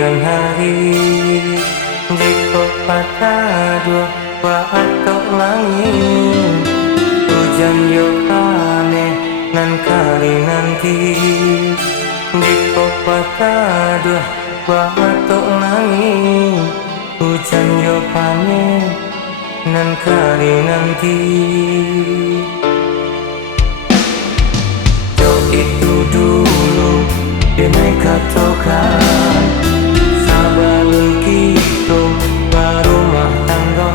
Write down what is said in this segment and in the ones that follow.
kemudian hari, jika patah dua atok langit, hujan yo aneh nan kali nanti. Jika patah dua atok langit, hujan yo aneh nan kali nanti. Itu dulu dia katakan sabalun kita berumah tangga.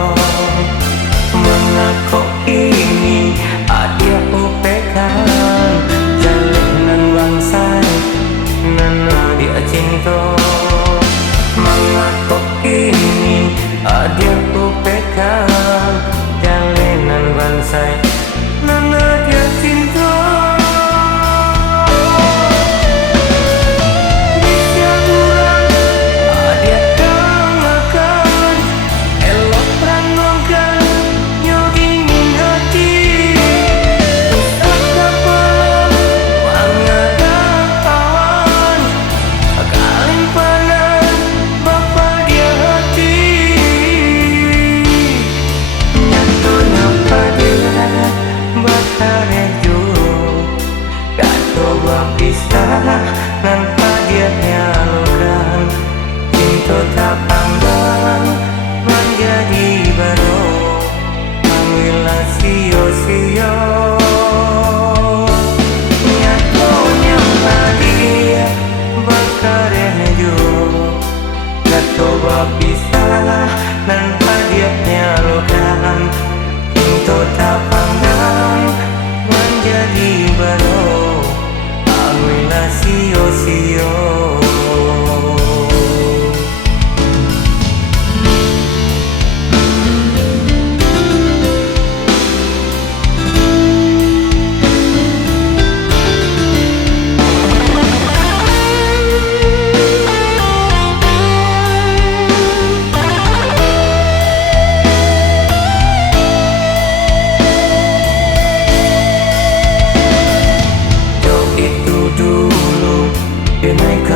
Mengakok ini ada upekan jalanan bangsa nan dia cinta. Mengakok ini ada upekan jalanan bangsa nan dia cinta. Tanpa dia nyalukan cinta tak pandang menjadi baru Alhamdulillah sio-sio nyatonya dia berkarya jo gak coba pisah tanpa dia nyalukan cinta tak pandang menjadi baru Alhamdulillah sio-sio. Dulu dia naik